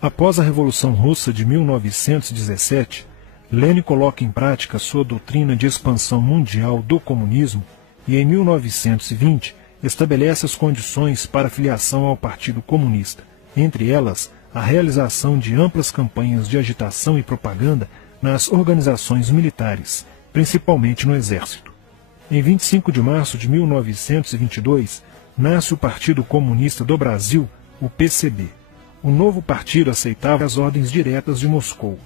Após a Revolução Russa de 1917, Lenin coloca em prática sua doutrina de expansão mundial do comunismo e, em 1920, estabelece as condições para a filiação ao Partido Comunista, entre elas a realização de amplas campanhas de agitação e propaganda nas organizações militares, principalmente no Exército. Em 25 de março de 1922, nasce o Partido Comunista do Brasil, o PCB. O novo partido aceitava as ordens diretas de Moscou.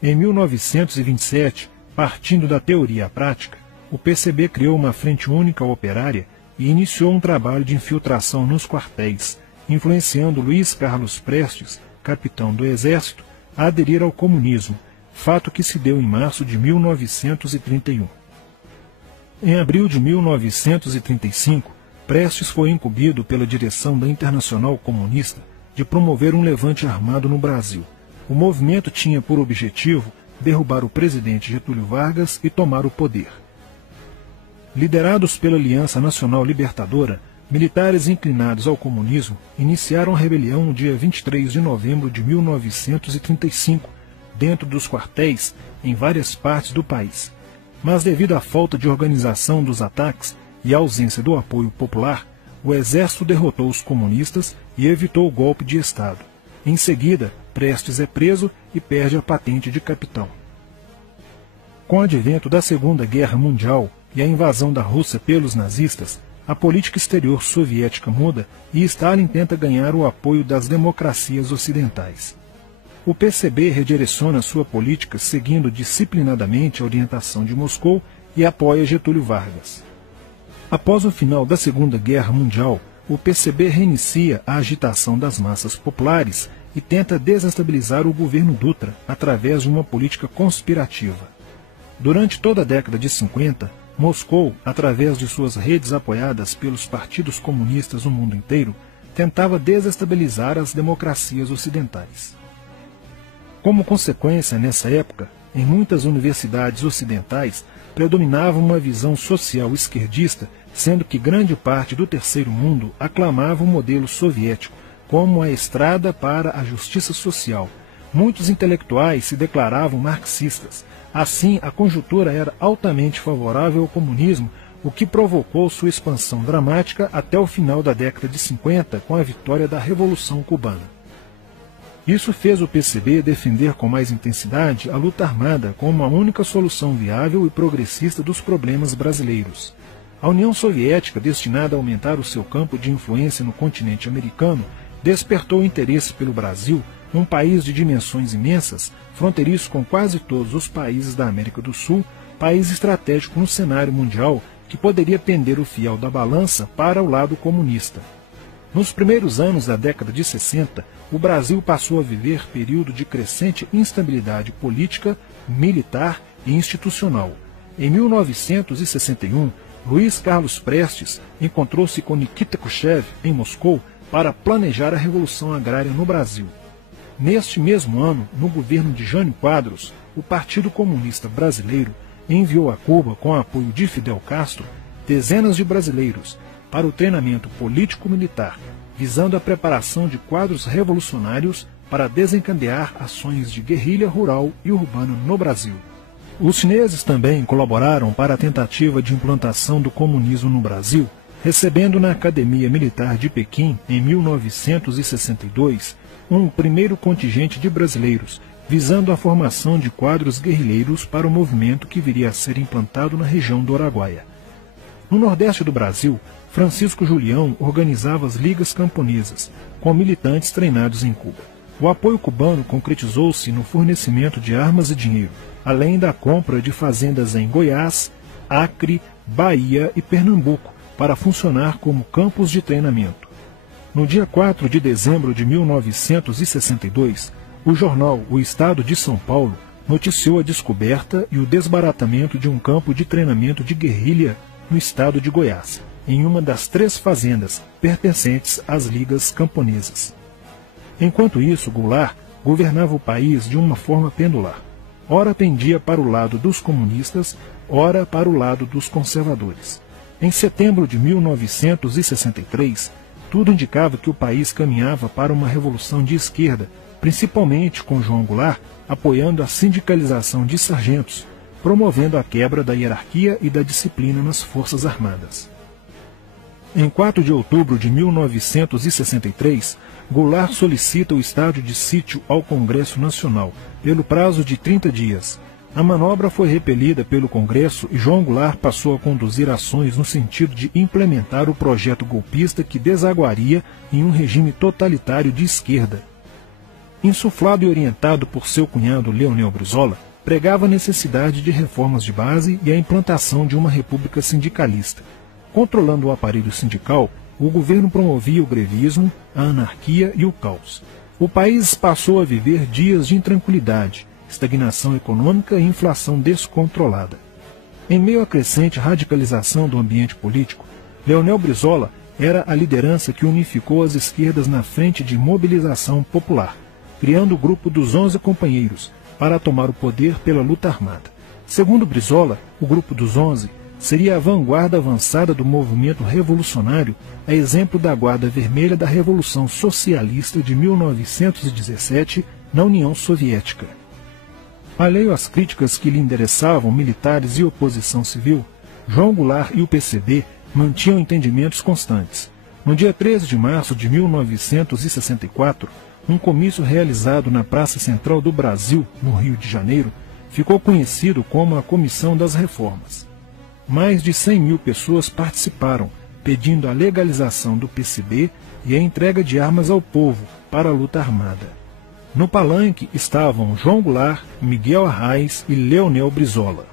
Em 1927, partindo da teoria à prática, o PCB criou uma frente única operária e iniciou um trabalho de infiltração nos quartéis, influenciando Luiz Carlos Prestes, capitão do Exército, a aderir ao comunismo, fato que se deu em março de 1931. Em abril de 1935, Prestes foi incumbido pela direção da Internacional Comunista de promover um levante armado no Brasil. O movimento tinha por objetivo derrubar o presidente Getúlio Vargas e tomar o poder. Liderados pela Aliança Nacional Libertadora, militares inclinados ao comunismo iniciaram a rebelião no dia 23 de novembro de 1935, dentro dos quartéis em várias partes do país. Mas devido à falta de organização dos ataques e à ausência do apoio popular, o exército derrotou os comunistas e evitou o golpe de Estado. Em seguida, Prestes é preso e perde a patente de capitão. Com o advento da Segunda Guerra Mundial e a invasão da Rússia pelos nazistas, a política exterior soviética muda e Stalin tenta ganhar o apoio das democracias ocidentais. O PCB redireciona sua política seguindo disciplinadamente a orientação de Moscou e apoia Getúlio Vargas. Após o final da Segunda Guerra Mundial, o PCB reinicia a agitação das massas populares e tenta desestabilizar o governo Dutra através de uma política conspirativa. Durante toda a década de 50, Moscou, através de suas redes apoiadas pelos partidos comunistas no mundo inteiro, tentava desestabilizar as democracias ocidentais. Como consequência, nessa época, em muitas universidades ocidentais, predominava uma visão social esquerdista, sendo que grande parte do terceiro mundo aclamava o modelo soviético como a estrada para a justiça social. Muitos intelectuais se declaravam marxistas. Assim, a conjuntura era altamente favorável ao comunismo, o que provocou sua expansão dramática até o final da década de 50, com a vitória da Revolução Cubana. Isso fez o PCB defender com mais intensidade a luta armada como a única solução viável e progressista dos problemas brasileiros. A União Soviética, destinada a aumentar o seu campo de influência no continente americano, despertou interesse pelo Brasil, um país de dimensões imensas, fronteiriço com quase todos os países da América do Sul, país estratégico no cenário mundial que poderia pender o fiel da balança para o lado comunista. Nos primeiros anos da década de 60, o Brasil passou a viver período de crescente instabilidade política, militar e institucional. Em 1961, Luiz Carlos Prestes encontrou-se com Nikita Khrushchev em Moscou para planejar a Revolução Agrária no Brasil. Neste mesmo ano, no governo de Jânio Quadros, o Partido Comunista Brasileiro enviou a Cuba, com o apoio de Fidel Castro, dezenas de brasileiros para o treinamento político-militar, visando a preparação de quadros revolucionários para desencadear ações de guerrilha rural e urbana no Brasil. Os chineses também colaboraram para a tentativa de implantação do comunismo no Brasil, recebendo na Academia Militar de Pequim, em 1962, um primeiro contingente de brasileiros, visando a formação de quadros guerrilheiros para o movimento que viria a ser implantado na região do Araguaia. No Nordeste do Brasil, Francisco Julião organizava as ligas camponesas, com militantes treinados em Cuba. O apoio cubano concretizou-se no fornecimento de armas e dinheiro, além da compra de fazendas em Goiás, Acre, Bahia e Pernambuco, para funcionar como campos de treinamento. No dia 4 de dezembro de 1962, o jornal O Estado de São Paulo noticiou a descoberta e o desbaratamento de um campo de treinamento de guerrilha no estado de Goiás, em uma das 3 fazendas pertencentes às ligas camponesas. Enquanto isso, Goulart governava o país de uma forma pendular. Ora pendia para o lado dos comunistas, ora para o lado dos conservadores. Em setembro de 1963, tudo indicava que o país caminhava para uma revolução de esquerda, principalmente com João Goulart apoiando a sindicalização de sargentos, promovendo a quebra da hierarquia e da disciplina nas Forças Armadas. Em 4 de outubro de 1963, Goulart solicita o estado de sítio ao Congresso Nacional, pelo prazo de 30 dias. A manobra foi repelida pelo Congresso e João Goulart passou a conduzir ações no sentido de implementar o projeto golpista que desaguaria em um regime totalitário de esquerda. Insuflado e orientado por seu cunhado Leonel Brizola, pregava a necessidade de reformas de base e a implantação de uma república sindicalista. Controlando o aparelho sindical, o governo promovia o grevismo, a anarquia e o caos. O país passou a viver dias de intranquilidade, estagnação econômica e inflação descontrolada. Em meio à crescente radicalização do ambiente político, Leonel Brizola era a liderança que unificou as esquerdas na frente de mobilização popular, criando o grupo dos 11 companheiros para tomar o poder pela luta armada. Segundo Brizola, o grupo dos 11 seria a vanguarda avançada do movimento revolucionário, a exemplo da Guarda Vermelha da Revolução Socialista de 1917 na União Soviética. Alheio às críticas que lhe endereçavam militares e oposição civil, João Goulart e o PCB mantinham entendimentos constantes. No dia 13 de março de 1964, um comício realizado na Praça Central do Brasil, no Rio de Janeiro, ficou conhecido como a Comissão das Reformas. Mais de 100 mil pessoas participaram, pedindo a legalização do PCB e a entrega de armas ao povo para a luta armada. No palanque estavam João Goulart, Miguel Arraes e Leonel Brizola.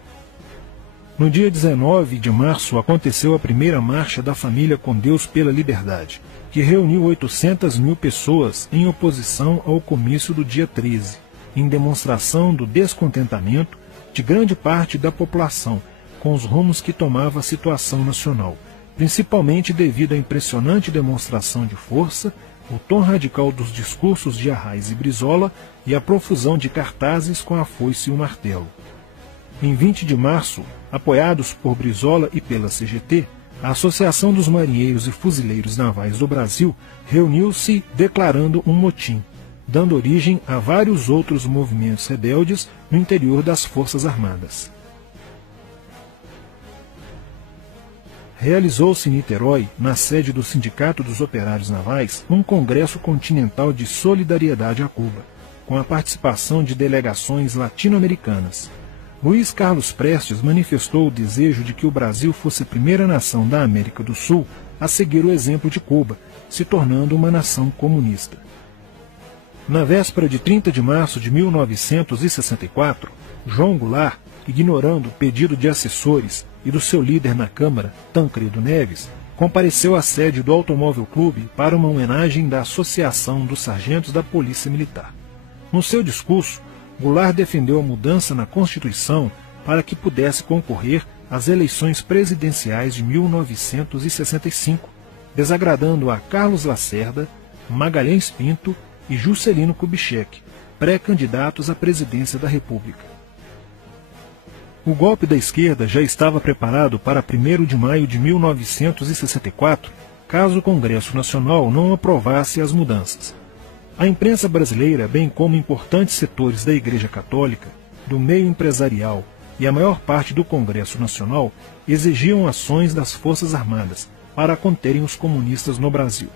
No dia 19 de março aconteceu a primeira Marcha da Família com Deus pela Liberdade, que reuniu 800 mil pessoas em oposição ao comício do dia 13, em demonstração do descontentamento de grande parte da população com os rumos que tomava a situação nacional, principalmente devido à impressionante demonstração de força, o tom radical dos discursos de Arraes e Brizola e a profusão de cartazes com a foice e o martelo. Em 20 de março, apoiados por Brizola e pela CGT, a Associação dos Marinheiros e Fuzileiros Navais do Brasil reuniu-se declarando um motim, dando origem a vários outros movimentos rebeldes no interior das Forças Armadas. Realizou-se em Niterói, na sede do Sindicato dos Operários Navais, um congresso continental de solidariedade a Cuba, com a participação de delegações latino-americanas. Luiz Carlos Prestes manifestou o desejo de que o Brasil fosse a primeira nação da América do Sul a seguir o exemplo de Cuba, se tornando uma nação comunista. Na véspera de 30 de março de 1964, João Goulart, ignorando o pedido de assessores e do seu líder na Câmara, Tancredo Neves, compareceu à sede do Automóvel Clube para uma homenagem da Associação dos Sargentos da Polícia Militar. No seu discurso, Goulart defendeu a mudança na Constituição para que pudesse concorrer às eleições presidenciais de 1965, desagradando a Carlos Lacerda, Magalhães Pinto e Juscelino Kubitschek, pré-candidatos à presidência da República. O golpe da esquerda já estava preparado para 1º de maio de 1964, caso o Congresso Nacional não aprovasse as mudanças. A imprensa brasileira, bem como importantes setores da Igreja Católica, do meio empresarial e a maior parte do Congresso Nacional, exigiam ações das Forças Armadas para conterem os comunistas no Brasil.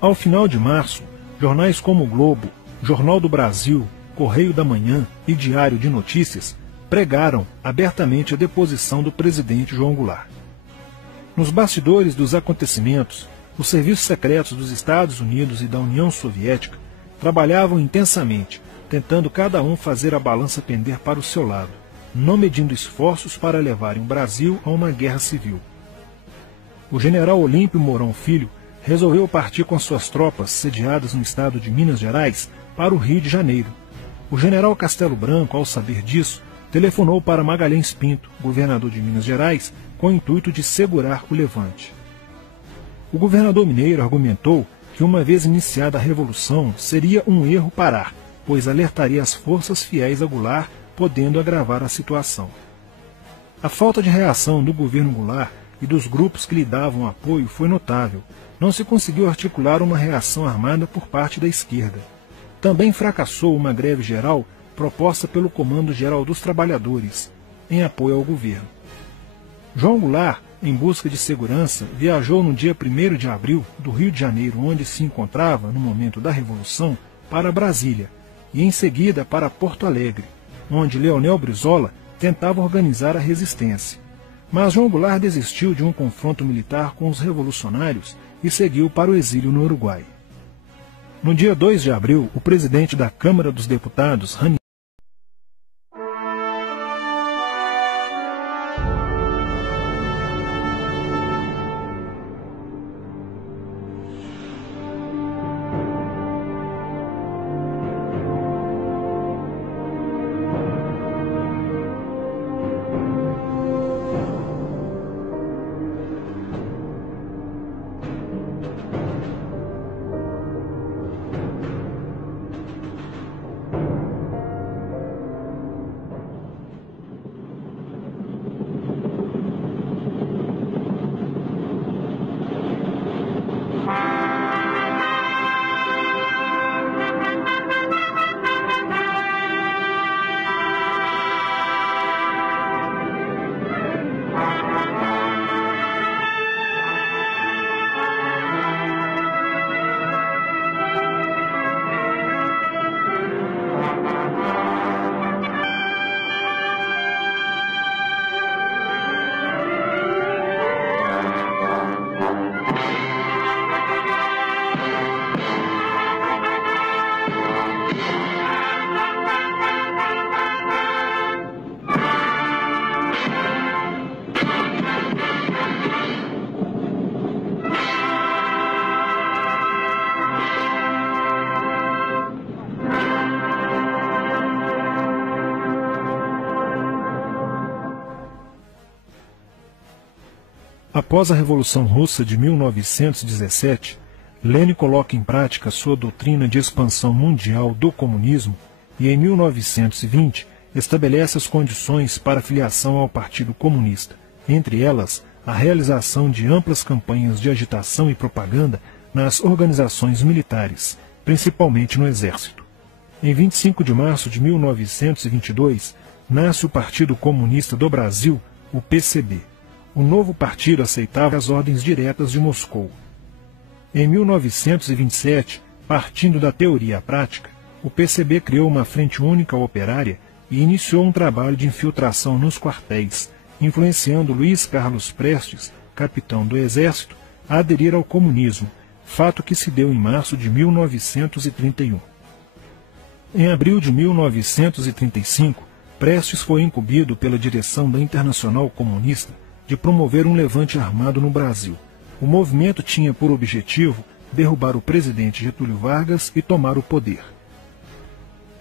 Ao final de março, jornais como o Globo, Jornal do Brasil, Correio da Manhã e Diário de Notícias pregaram abertamente a deposição do presidente João Goulart. Nos bastidores dos acontecimentos, os serviços secretos dos Estados Unidos e da União Soviética trabalhavam intensamente, tentando cada um fazer a balança pender para o seu lado, não medindo esforços para levarem o Brasil a uma guerra civil. O general Olímpio Mourão Filho resolveu partir com suas tropas, sediadas no estado de Minas Gerais, para o Rio de Janeiro. O general Castelo Branco, ao saber disso, telefonou para Magalhães Pinto, governador de Minas Gerais, com o intuito de segurar o levante. O governador mineiro argumentou que, uma vez iniciada a revolução, seria um erro parar, pois alertaria as forças fiéis a Goulart, podendo agravar a situação. A falta de reação do governo Goulart e dos grupos que lhe davam apoio foi notável. Não se conseguiu articular uma reação armada por parte da esquerda. também fracassou uma greve geral proposta pelo Comando Geral dos Trabalhadores, em apoio ao governo. João Goulart, em busca de segurança, viajou no dia 1º de abril do Rio de Janeiro, onde se encontrava no momento da Revolução, para Brasília, e em seguida para Porto Alegre, onde Leonel Brizola tentava organizar a resistência. Mas João Goulart desistiu de um confronto militar com os revolucionários e seguiu para o exílio no Uruguai. No dia 2 de abril, o presidente da Câmara dos Deputados, Raniero Após a Revolução Russa de 1917, Lenin coloca em prática sua doutrina de expansão mundial do comunismo e, em 1920, estabelece as condições para a filiação ao Partido Comunista, entre elas a realização de amplas campanhas de agitação e propaganda nas organizações militares, principalmente no Exército. Em 25 de março de 1922, nasce o Partido Comunista do Brasil, o PCB. O novo partido aceitava as ordens diretas de Moscou. Em 1927, partindo da teoria à prática, o PCB criou uma frente única operária e iniciou um trabalho de infiltração nos quartéis, influenciando Luiz Carlos Prestes, capitão do Exército, a aderir ao comunismo, fato que se deu em março de 1931. Em abril de 1935, Prestes foi incumbido pela direção da Internacional Comunista de promover um levante armado no Brasil. O movimento tinha por objetivo derrubar o presidente Getúlio Vargas e tomar o poder.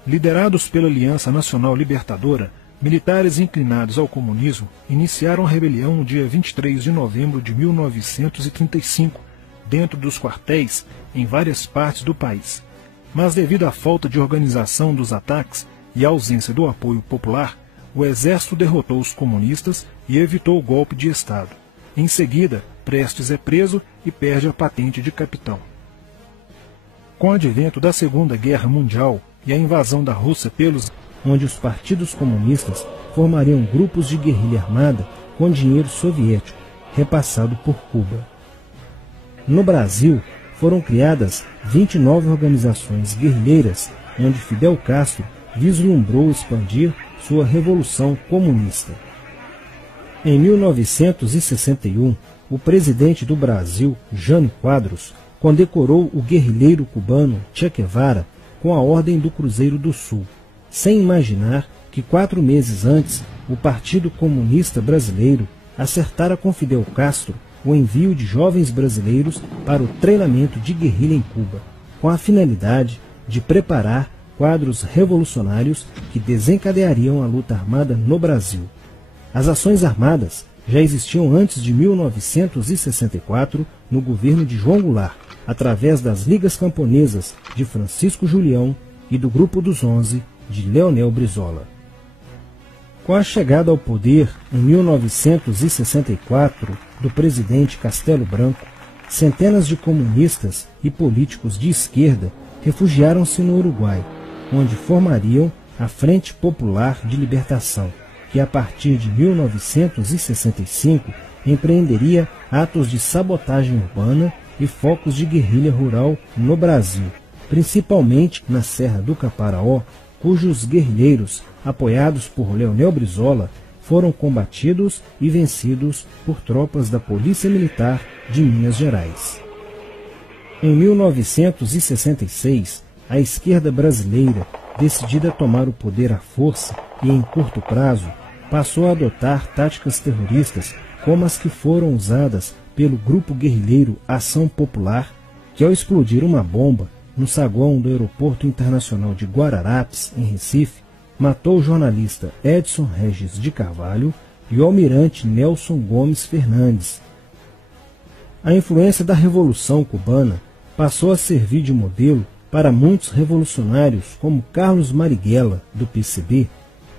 Liderados pela Aliança Nacional Libertadora, militares inclinados ao comunismo iniciaram a rebelião no dia 23 de novembro de 1935, dentro dos quartéis em várias partes do país. Mas devido à falta de organização dos ataques e à ausência do apoio popular, o exército derrotou os comunistas e evitou o golpe de Estado. Em seguida, Prestes é preso e perde a patente de capitão. Com o advento da Segunda Guerra Mundial e a invasão da Rússia pelos onde os partidos comunistas formariam grupos de guerrilha armada com dinheiro soviético, repassado por Cuba. No Brasil, foram criadas 29 organizações guerrilheiras, onde Fidel Castro vislumbrou expandir sua revolução comunista. Em 1961, o presidente do Brasil, Jânio Quadros, condecorou o guerrilheiro cubano Che Guevara com a Ordem do Cruzeiro do Sul, sem imaginar que 4 meses antes o Partido Comunista Brasileiro acertara com Fidel Castro o envio de jovens brasileiros para o treinamento de guerrilha em Cuba, com a finalidade de preparar quadros revolucionários que desencadeariam a luta armada no Brasil. As ações armadas já existiam antes de 1964 no governo de João Goulart, através das Ligas Camponesas de Francisco Julião e do Grupo dos 11 de Leonel Brizola. Com a chegada ao poder em 1964 do presidente Castelo Branco, centenas de comunistas e políticos de esquerda refugiaram-se no Uruguai, onde formariam a Frente Popular de Libertação, que a partir de 1965 empreenderia atos de sabotagem urbana e focos de guerrilha rural no Brasil, principalmente na Serra do Caparaó, cujos guerrilheiros, apoiados por Leonel Brizola, foram combatidos e vencidos por tropas da Polícia Militar de Minas Gerais. Em 1966, a esquerda brasileira, decidida a tomar o poder à força e em curto prazo, passou a adotar táticas terroristas como as que foram usadas pelo grupo guerrilheiro Ação Popular, que ao explodir uma bomba no saguão do Aeroporto Internacional de Guararapes, em Recife, matou o jornalista Edson Regis de Carvalho e o almirante Nelson Gomes Fernandes. A influência da Revolução Cubana passou a servir de modelo para muitos revolucionários como Carlos Marighella, do PCB,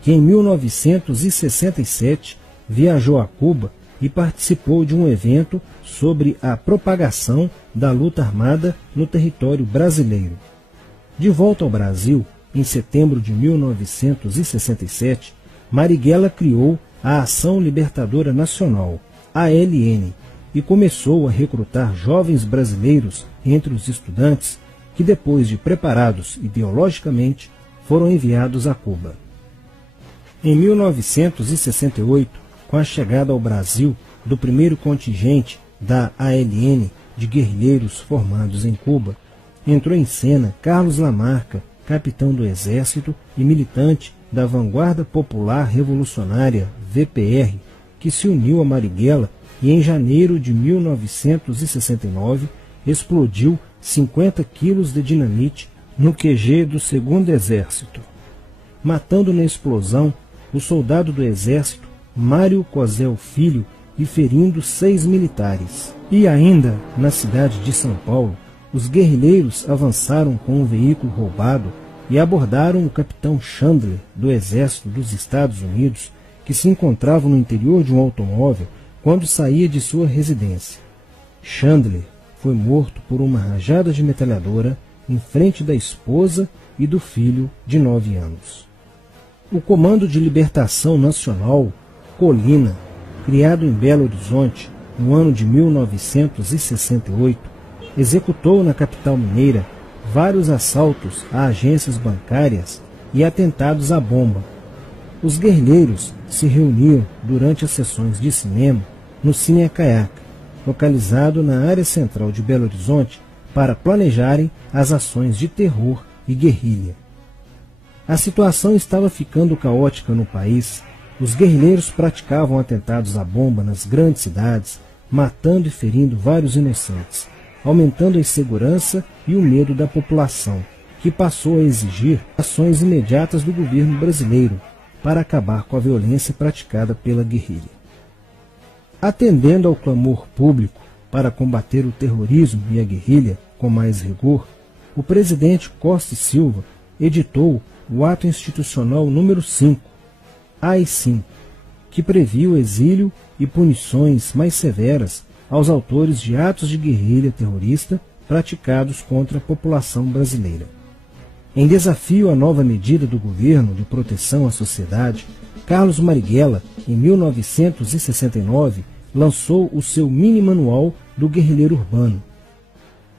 que em 1967 viajou a Cuba e participou de um evento sobre a propagação da luta armada no território brasileiro. De volta ao Brasil, em setembro de 1967, Marighella criou a Ação Libertadora Nacional, ALN, e começou a recrutar jovens brasileiros entre os estudantes que, depois de preparados ideologicamente, foram enviados a Cuba. Em 1968, com a chegada ao Brasil do primeiro contingente da ALN de guerrilheiros formados em Cuba, entrou em cena Carlos Lamarca, capitão do Exército e militante da Vanguarda Popular Revolucionária, VPR, que se uniu a Marighella e em janeiro de 1969 explodiu 50 quilos de dinamite no QG do 2º Exército, matando na explosão o soldado do Exército Mário Cosel Filho e ferindo 6 militares. E ainda, na cidade de São Paulo, os guerrilheiros avançaram com um veículo roubado e abordaram o capitão Chandler, do Exército dos Estados Unidos, que se encontrava no interior de um automóvel quando saía de sua residência. Chandler foi morto por uma rajada de metralhadora em frente da esposa e do filho de 9 anos. O Comando de Libertação Nacional, Colina, criado em Belo Horizonte no ano de 1968, executou na capital mineira vários assaltos a agências bancárias e atentados à bomba. Os guerrilheiros se reuniam durante as sessões de cinema no Cine Acaiaca, localizado na área central de Belo Horizonte, para planejarem as ações de terror e guerrilha. A situação estava ficando caótica no país. Os guerrilheiros praticavam atentados à bomba nas grandes cidades, matando e ferindo vários inocentes, aumentando a insegurança e o medo da população, que passou a exigir ações imediatas do governo brasileiro para acabar com a violência praticada pela guerrilha. Atendendo ao clamor público para combater o terrorismo e a guerrilha com mais rigor, o presidente Costa e Silva editou o Ato Institucional número 5, AI-5, que previa o exílio e punições mais severas aos autores de atos de guerrilha terrorista praticados contra a população brasileira. Em desafio à nova medida do governo de proteção à sociedade, Carlos Marighella, em 1969, lançou o seu mini-manual do guerrilheiro urbano.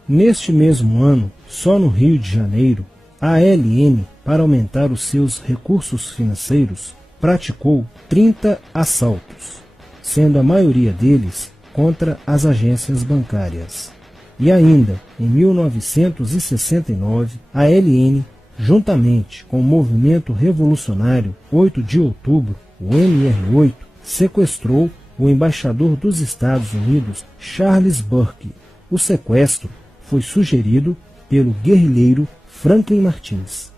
Neste mesmo ano, só no Rio de Janeiro, a ALN, para aumentar os seus recursos financeiros, praticou 30 assaltos, sendo a maioria deles contra as agências bancárias. E ainda, em 1969, a ALN, juntamente com o Movimento Revolucionário 8 de Outubro, o MR8, sequestrou o embaixador dos Estados Unidos, Charles Burke. O sequestro foi sugerido pelo guerrilheiro Franklin Martins.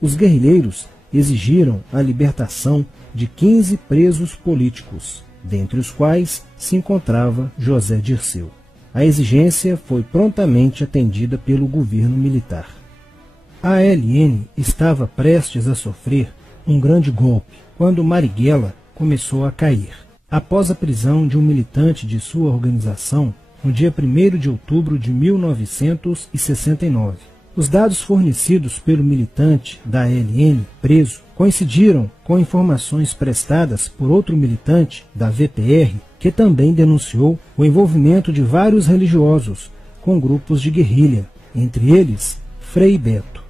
Os guerrilheiros exigiram a libertação de 15 presos políticos, dentre os quais se encontrava José Dirceu. A exigência foi prontamente atendida pelo governo militar. A ALN estava prestes a sofrer um grande golpe quando Marighella começou a cair. Após a prisão de um militante de sua organização, no dia 1º de outubro de 1969, Os dados fornecidos pelo militante da ALN preso coincidiram com informações prestadas por outro militante da VPR, que também denunciou o envolvimento de vários religiosos com grupos de guerrilha, entre eles Frei Beto.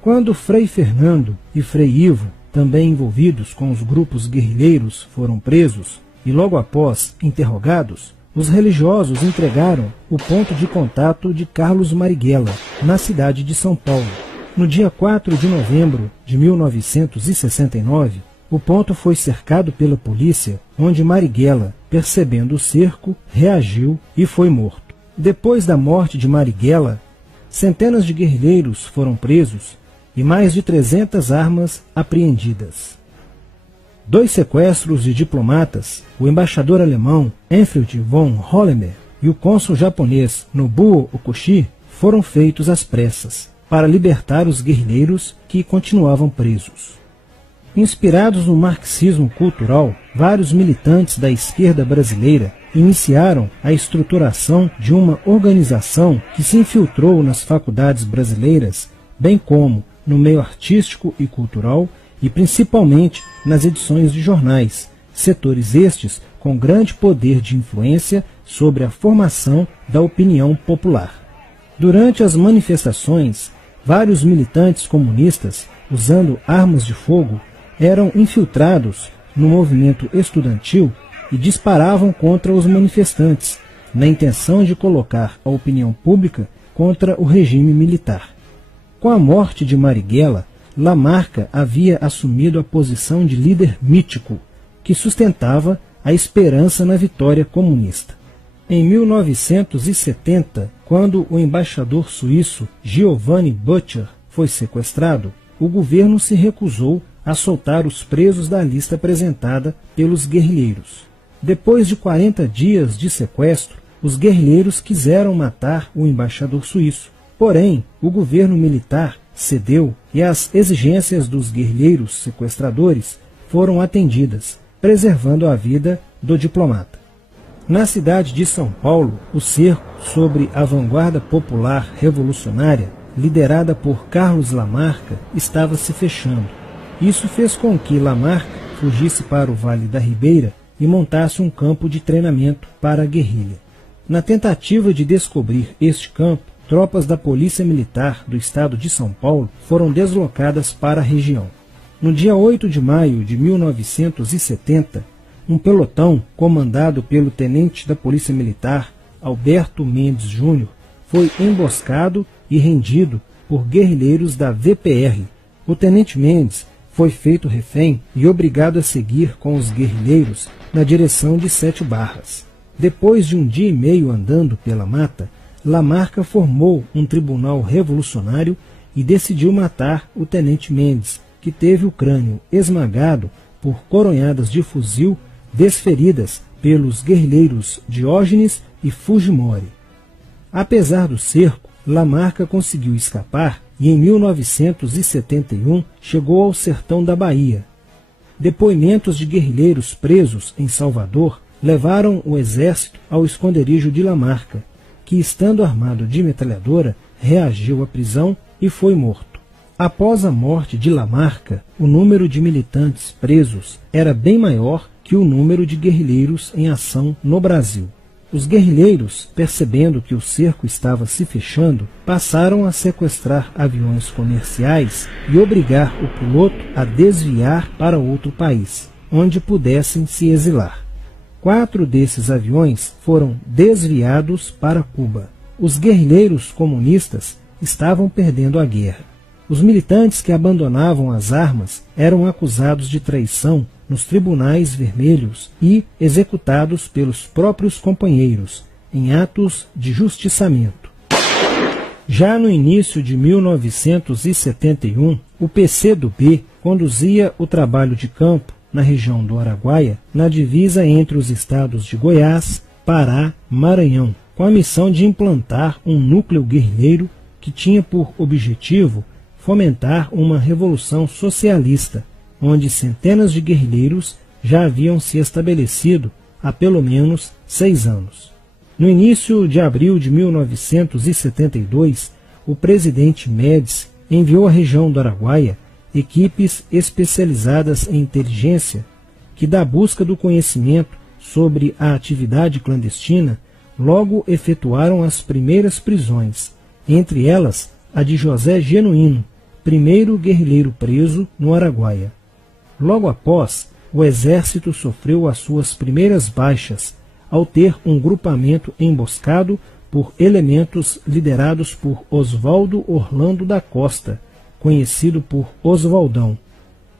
Quando Frei Fernando e Frei Ivo, também envolvidos com os grupos guerrilheiros, foram presos e logo após interrogados, os religiosos entregaram o ponto de contato de Carlos Marighella, na cidade de São Paulo. No dia 4 de novembro de 1969, o ponto foi cercado pela polícia, onde Marighella, percebendo o cerco, reagiu e foi morto. Depois da morte de Marighella, centenas de guerrilheiros foram presos e mais de 300 armas apreendidas. 2 sequestros de diplomatas, o embaixador alemão Enfield von Hollemer e o cônsul japonês Nobuo Okushi, foram feitos às pressas, para libertar os guerrilheiros que continuavam presos. Inspirados no marxismo cultural, vários militantes da esquerda brasileira iniciaram a estruturação de uma organização que se infiltrou nas faculdades brasileiras, bem como no meio artístico e cultural, e principalmente nas edições de jornais, setores estes com grande poder de influência sobre a formação da opinião popular. Durante as manifestações, vários militantes comunistas, usando armas de fogo, eram infiltrados no movimento estudantil e disparavam contra os manifestantes, na intenção de colocar a opinião pública contra o regime militar. Com a morte de Marighella, Lamarca havia assumido a posição de líder mítico, que sustentava a esperança na vitória comunista. Em 1970, quando o embaixador suíço Giovanni Butcher foi sequestrado, o governo se recusou a soltar os presos da lista apresentada pelos guerrilheiros. Depois de 40 dias de sequestro, os guerrilheiros quiseram matar o embaixador suíço. Porém, o governo militar cedeu e as exigências dos guerrilheiros sequestradores foram atendidas, preservando a vida do diplomata. Na cidade de São Paulo, o cerco sobre a vanguarda popular revolucionária, liderada por Carlos Lamarca, estava se fechando. Isso fez com que Lamarca fugisse para o Vale da Ribeira e montasse um campo de treinamento para a guerrilha. Na tentativa de descobrir este campo, tropas da Polícia Militar do estado de São Paulo foram deslocadas para a região. No dia 8 de maio de 1970, um pelotão comandado pelo tenente da Polícia Militar, Alberto Mendes Júnior, foi emboscado e rendido por guerrilheiros da VPR. O tenente Mendes foi feito refém e obrigado a seguir com os guerrilheiros na direção de 7 Barras. Depois de um dia e meio andando pela mata, Lamarca formou um tribunal revolucionário e decidiu matar o tenente Mendes, que teve o crânio esmagado por coronhadas de fuzil desferidas pelos guerrilheiros Diógenes e Fujimori. Apesar do cerco, Lamarca conseguiu escapar e em 1971 chegou ao sertão da Bahia. Depoimentos de guerrilheiros presos em Salvador levaram o exército ao esconderijo de Lamarca, que, estando armado de metralhadora, reagiu à prisão e foi morto. Após a morte de Lamarca, o número de militantes presos era bem maior que o número de guerrilheiros em ação no Brasil. Os guerrilheiros, percebendo que o cerco estava se fechando, passaram a sequestrar aviões comerciais e obrigar o piloto a desviar para outro país, onde pudessem se exilar. 4 desses aviões foram desviados para Cuba. Os guerrilheiros comunistas estavam perdendo a guerra. Os militantes que abandonavam as armas eram acusados de traição nos tribunais vermelhos e executados pelos próprios companheiros, em atos de justiçamento. Já no início de 1971, o PCdoB conduzia o trabalho de campo na região do Araguaia, na divisa entre os estados de Goiás, Pará e Maranhão, com a missão de implantar um núcleo guerrilheiro que tinha por objetivo fomentar uma revolução socialista, onde centenas de guerrilheiros já haviam se estabelecido há pelo menos 6 anos. No início de abril de 1972, o presidente Médici enviou à região do Araguaia equipes especializadas em inteligência que, da busca do conhecimento sobre a atividade clandestina, logo efetuaram as primeiras prisões, entre elas a de José Genuíno, primeiro guerrilheiro preso no Araguaia. Logo após, o exército sofreu as suas primeiras baixas, ao ter um grupamento emboscado por elementos liderados por Oswaldo Orlando da Costa, conhecido por Oswaldão.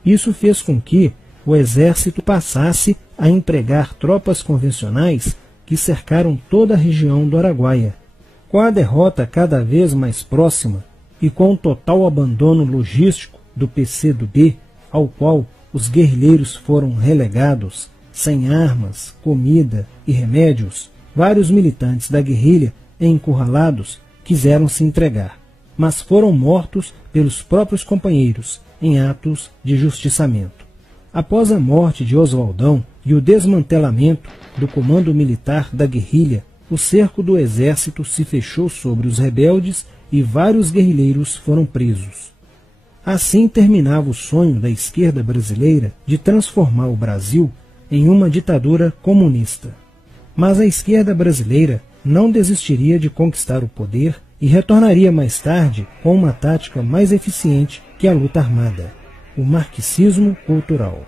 Isso fez com que o exército passasse a empregar tropas convencionais que cercaram toda a região do Araguaia. Com a derrota cada vez mais próxima e com o total abandono logístico do PCdoB, ao qual os guerrilheiros foram relegados, sem armas, comida e remédios, vários militantes da guerrilha, encurralados, quiseram se entregar, mas foram mortos pelos próprios companheiros em atos de justiçamento. Após a morte de Oswaldão e o desmantelamento do comando militar da guerrilha, o cerco do exército se fechou sobre os rebeldes e vários guerrilheiros foram presos. Assim terminava o sonho da esquerda brasileira de transformar o Brasil em uma ditadura comunista. Mas a esquerda brasileira não desistiria de conquistar o poder e retornaria mais tarde com uma tática mais eficiente que a luta armada: o marxismo cultural.